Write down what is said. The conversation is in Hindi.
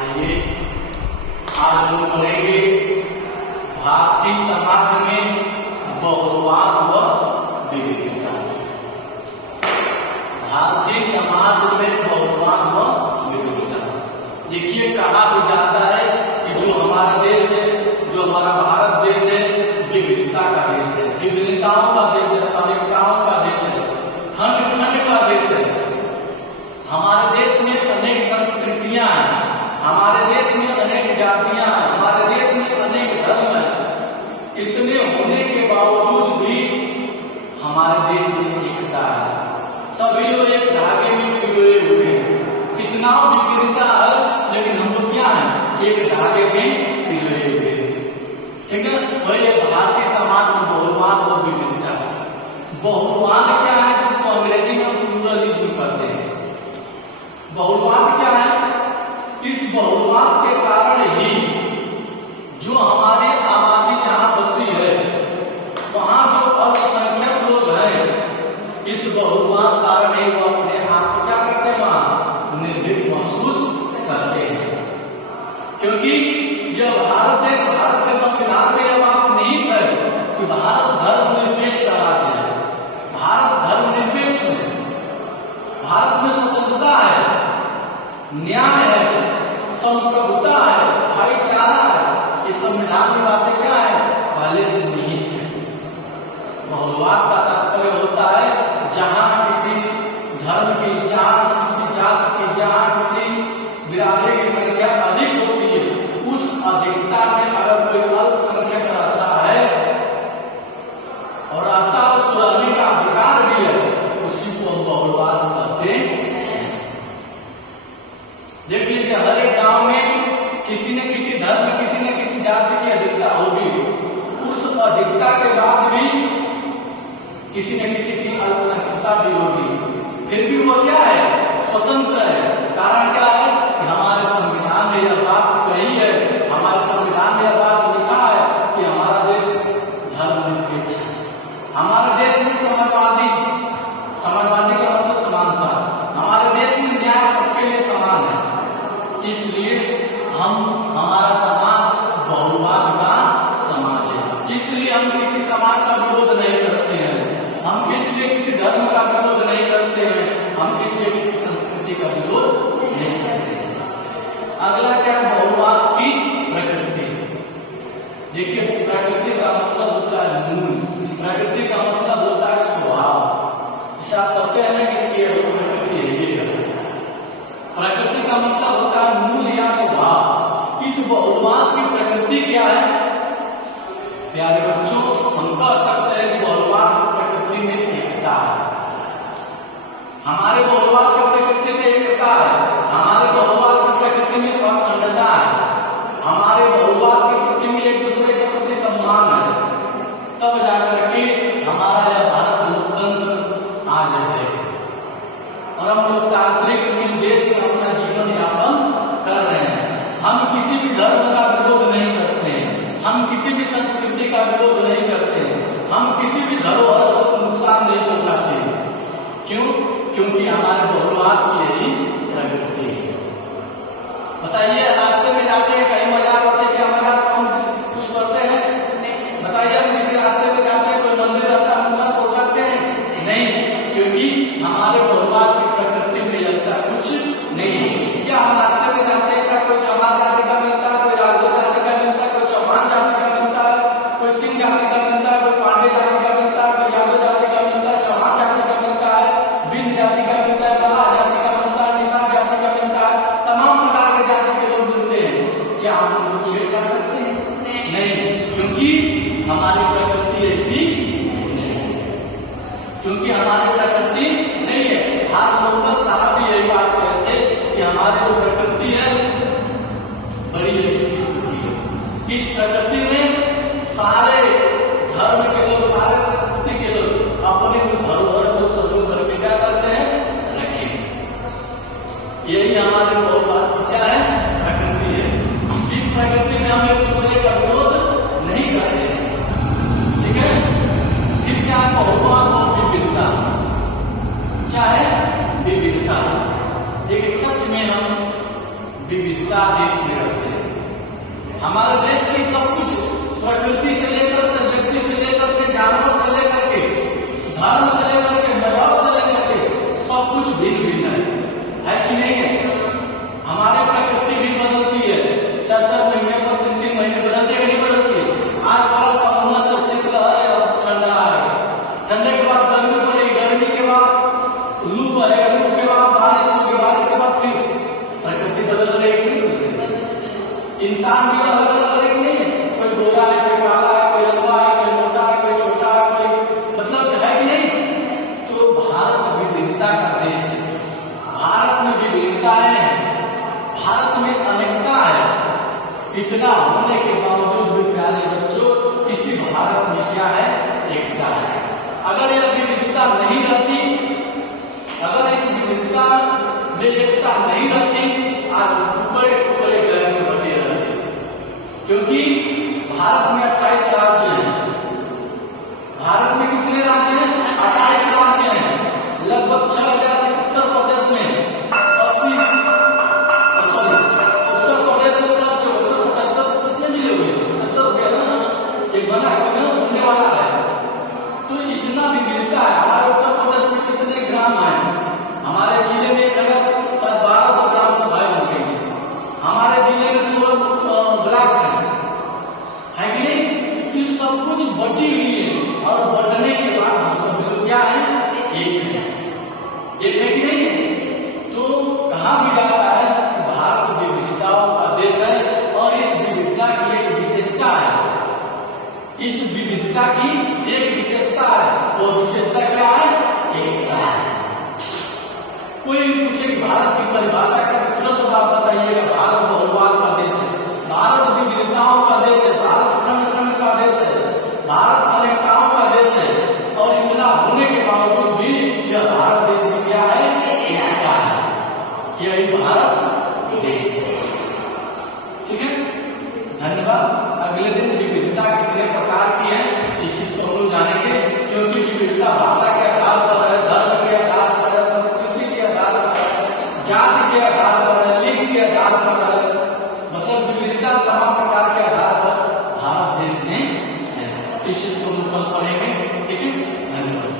आइए आज हम पढ़ेंगे भारतीय समाज में बहुलवाद व विविधता। भारतीय समाज में बहुलवाद व विविधता। देखिए, कहा भी जाता है कि जो हमारा देश है, जो हमारा भारत देश है, विविधता का देश है, विभिन्नताओं का देश है, अनेकताओं का देश है, खंड खंड का देश है। हमारे देश में अनेक संस्कृतियां हैं, हमारे देश में अनेक जातियां हैं, हमारे देश में अनेक धर्म हैं। इतने होने के बावजूद भी हमारे देश में एकता है। सभी लोग एक धागे में पिरोए हुए हैं। कितना विविधता है, लेकिन हम लोग क्या है, एक धागे में पिरोए हुए हैं। ठीक है, वही भारतीय समाज में बहुलवाद और विविधता। बहुलवाद क्या है, जिसको अंग्रेजी में प्लूरलिज्म कहते हैं। बहुलवाद क्या है? इस बहुलवाद के कारण ही जो हमारी आबादी जहां बसी है, वहां जो अल्पसंख्यक लोग हैं, इस बहुलवाद कारण ही वो अपने आप को क्या करते हैं, वहां निर्भीक महसूस करते हैं। क्योंकि यह भारत देश, भारत के संविधान में यह बात नहीं है कि भारत धर्मनिरपेक्ष का राज्य है। भारत धर्मनिरपेक्ष है। भारत में स्वतंत्रता है, न्याय है, संप्रभुता है, भाईचारा है। ये संविधान की बातें क्या है, पहले से निहित है। बहुलवाद का तात्पर्य होता है जहां किसी धर्म की, जहां किसी जाति की, जहां किसी बिरादरी की संख्या अधिक होती है, उस अधिकता में अगर कोई अल्पसंख्यक रहता है और रहता है, उसको रहने का अधिकार भी है, उसी को हम बहुलवाद कहते हैं। देख लीजिए, हर एक गांव में किसी न किसी धर्म, किसी न किसी जाति की अधिकता होगी। उस अधिकता के बाद भी किसी न किसी की अल्पसंख्यकता भी होगी। फिर भी वो क्या है, स्वतंत्र है। कारण क्या है कि हमारे संविधान में यह बात कही है, हमारे संविधान में यह बात लिखा है कि हमारा देश धर्मनिरपेक्ष है। हमारे देश में समाजवादी, समाजवादी का मतलब समानता। हमारे देश में न्याय सबके लिए समान है। इसलिए हमारा समाज बहुलवाद का समाज है। इसलिए हम किसी समाज का विरोध नहीं करते हैं, हम इसलिए किसी धर्म का विरोध नहीं करते हैं, हम इसलिए किसी संस्कृति का विरोध नहीं करते हैं। अगला क्या, बहुलवाद की प्रकृति। देखिए, प्रकृति का मतलब होता है मूल, प्रकृति का मतलब होता है स्वभाव। जिसे आप कहते हैं ना, किसकी प्रकृति है, ये प्रकृति का मतलब होता है मूल या स्वभाव। इस बहुलवाद की प्रकृति क्या है? प्यारे बच्चों, हम कह सकते हैं कि बहुलवाद की प्रकृति में एकता है। हमारे बहुलवाद की प्रकृति में एकता है। हमारे बहुलवाद की प्रकृति में अखंडता है। हमारे बहुलवाद की प्रकृति में एक दूसरे के प्रति सम्मान है। तब जाकर के हमारा यह भारत लोकतंत्र आज है और हम लोकतांत्रिक देश में अपना जीवन यापन कर रहे हैं। हम किसी भी धर्म का विरोध नहीं करते हैं, हम किसी भी संस्कृति का विरोध नहीं करते हैं, हम किसी भी धरोहर को नुकसान नहीं पहुंचाते हैं। क्यों? क्योंकि हमारे बहुलवाद की यही प्रकृति है। बताइए, रास्ते में जाते हैं, कहीं मजाक होते हैं, क्या मजाक हम कुछ करते हैं? बताइए, हम किसी रास्ते में जाते हैं, कोई मंदिर रहता है, नुकसान पहुंचाते हैं? नहीं, क्योंकि हमारे बहुलवाद की प्रकृति में ऐसा कुछ नहीं है। क्या हम रास्ते में जाते हैं, क्या कोई चमार जाति का मिलता है, कोई राघव जाति का मिलता है, कोई चौहान जाति का मिलता है, कोई सिंह जाति का मिलता है, कोई पांडे जाति का मिलता है, कोई यादव जाति का मिलता है, चौहान जाति का मिलता है, बिंद जाति का मिलता है, बला जाति का मिलता है, निषाद जाति का मिलता है, तमाम प्रकार के जाति के लोग मिलते हैं। क्या हम उनको छेड़छाड़ करते हैं? नहीं, क्योंकि हमारी प्रकृति ऐसी नहीं है, क्योंकि हमारी प्रकृति नहीं है। आप लोग का साहब भी यही बात कहते हैं कि हमारी जो प्रकृति है बड़ी किस्म की है। इस प्रकृति में सारे धर्म के लोग, सारे संस्कृति के लोग अपने उस धरोहर को संजो करके क्या करते हैं, रखें। यही हमारे बहुलवाद की क्या है, प्रकृति है। इस प्रकृति में हम एक दूसरे का विरोध नहीं करते हैं। ठीक है, फिर क्या बहुलवाद और विविधता क्या है? विविधता। देखिए, सच में हम विविधता देश में रहते हैं। हमारे देश की सब कुछ प्रकृति से लेकर से व्यक्ति से लेकर के जानवर से लेकर के धर्म से लेकर के मजहब से लेकर के सब कुछ भिन्न भिन्न है कि नहीं है? हमारी प्रकृति भी बदलती है, 4-4 महीने पर 3-3 महीने बदलती है, नहीं बदलती है। आज थोड़ा सा उमस से शीतल है और ठंडा है, ठंडे के बाद गर्मी पड़ेगी, गर्मी के बाद लू है, लू के बाद बारिश होगी, बारिश के बाद फिर प्रकृति बदल रही है, नहीं बदल रही। इंसान भी अलग अलग है कि नहीं है? कोई गोरा है, कोई काला है, कोई लंबा है, कोई मोटा है, कोई छोटा है, कोई मतलब है कि नहीं? तो भारत विविधता का देश है, भारत में विविधताएं हैं, भारत में अनेकता है। इतना होने के बावजूद भी प्यारे बच्चों, इसी भारत में क्या है? एकता है। अगर यह विविधता नहीं रहती, अगर इस विविधता में एकता नहीं रहती, आज टुकड़े टुकड़े गए में बटे रहते। क्योंकि भारत में 28 राज्य हैं। भारत में कितने राज्य हैं? 28 राज्य हैं। लगभग 6,000 उत्तर प्रदेश में 80 उत्तर प्रदेश में 75 कितने जिले हुए? 75 हो गया ना, एक बना होने वाला है। तो इतना विविधता है। हमारे उत्तर प्रदेश में कितने ग्राम हैं? हमारे जिले में अगर 1200 ग्राम सभाएं हो गई, हमारे जिले में 16 ब्लॉक है कि नहीं? इस सब कुछ बटी हुई है और बटने के बाद हम सब लोग क्या है? एक है, एक है कि नहीं है? तो कहा भी जाता है कि भारत विविधताओं का देश है और इस विविधता की एक विशेषता है। इस विविधता की एक विशेषता है, वो विशेषता क्या है? एकता है। कोई पूछे कि भारत की परिभाषा क्या, तुरंत आप बताइएगा भारत बहुवाद का देश है, भारत विविधताओं का देश है, भारत खंड खंड का देश है, भारत अनेकताओं का देश है। और इतना होने के बावजूद भी यह भारत देश में क्या है? एकता है। यही भारत देश है। ठीक है, धन्यवाद। अगले दिन विविधता कितने प्रकार की है इस चीज को हम लोग जानेंगे, क्योंकि विविधता भाषा के आधार पर है, धर्म के आधार पर है, संस्कृति के आधार पर है, जाति के आधार पर है, लिंग के आधार पर है, मतलब विविधता तमाम प्रकार के आधार पर भारत देश में है। इस चीज को हम कल पढ़ेंगे। ठीक है, धन्यवाद।